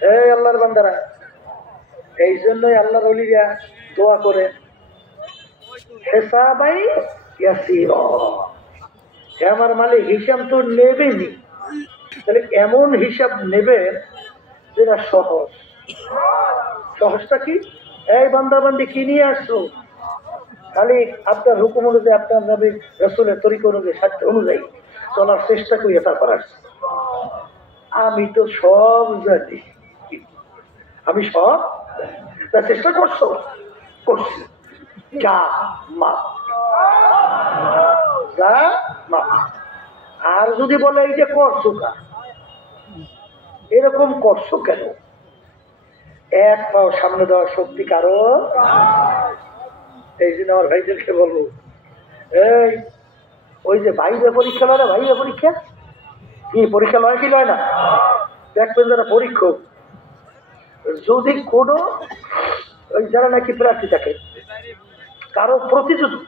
এই আল্লাহর বান্দারা, এই জন্যই আল্লাহর ওলিরা দোয়া করে হিসাবাই ইয়াসিরা, হে আমার মালিক হিসাব তো নেবেনি, তাহলে এমন হিসাব নেবেন যেটা সহজ। সহজটা কি? এই বান্দা বান্দি কি নিয়ে আসছো, খালি আপনার হুকুম অনুযায়ী, আপনার নবী রাসূলের তরিকা অনুযায়ী, সাধ্য অনুযায়ী চলার চেষ্টা করি, তারপর আসছি। আমি তো সব জানি, আমি সব চেষ্টা করছো, করছি, যা মা যা মা। আর যদি বলে এই যে করছো কা, এরকম করছো কেন, এক পাও সামনে দেওয়ার শক্তি কারো। এই জন্য আমার ভাইদেরকে বলবো, এই ওই যে ভাইদের পরীক্ষা লয় না, ভাইয়ের পরীক্ষা কি পরীক্ষা লয় কি লয় না, দেখবেন যারা পরীক্ষক, যদি কোনো ওই যারা নাকি প্রার্থী থাকে কারো প্রতিযোগী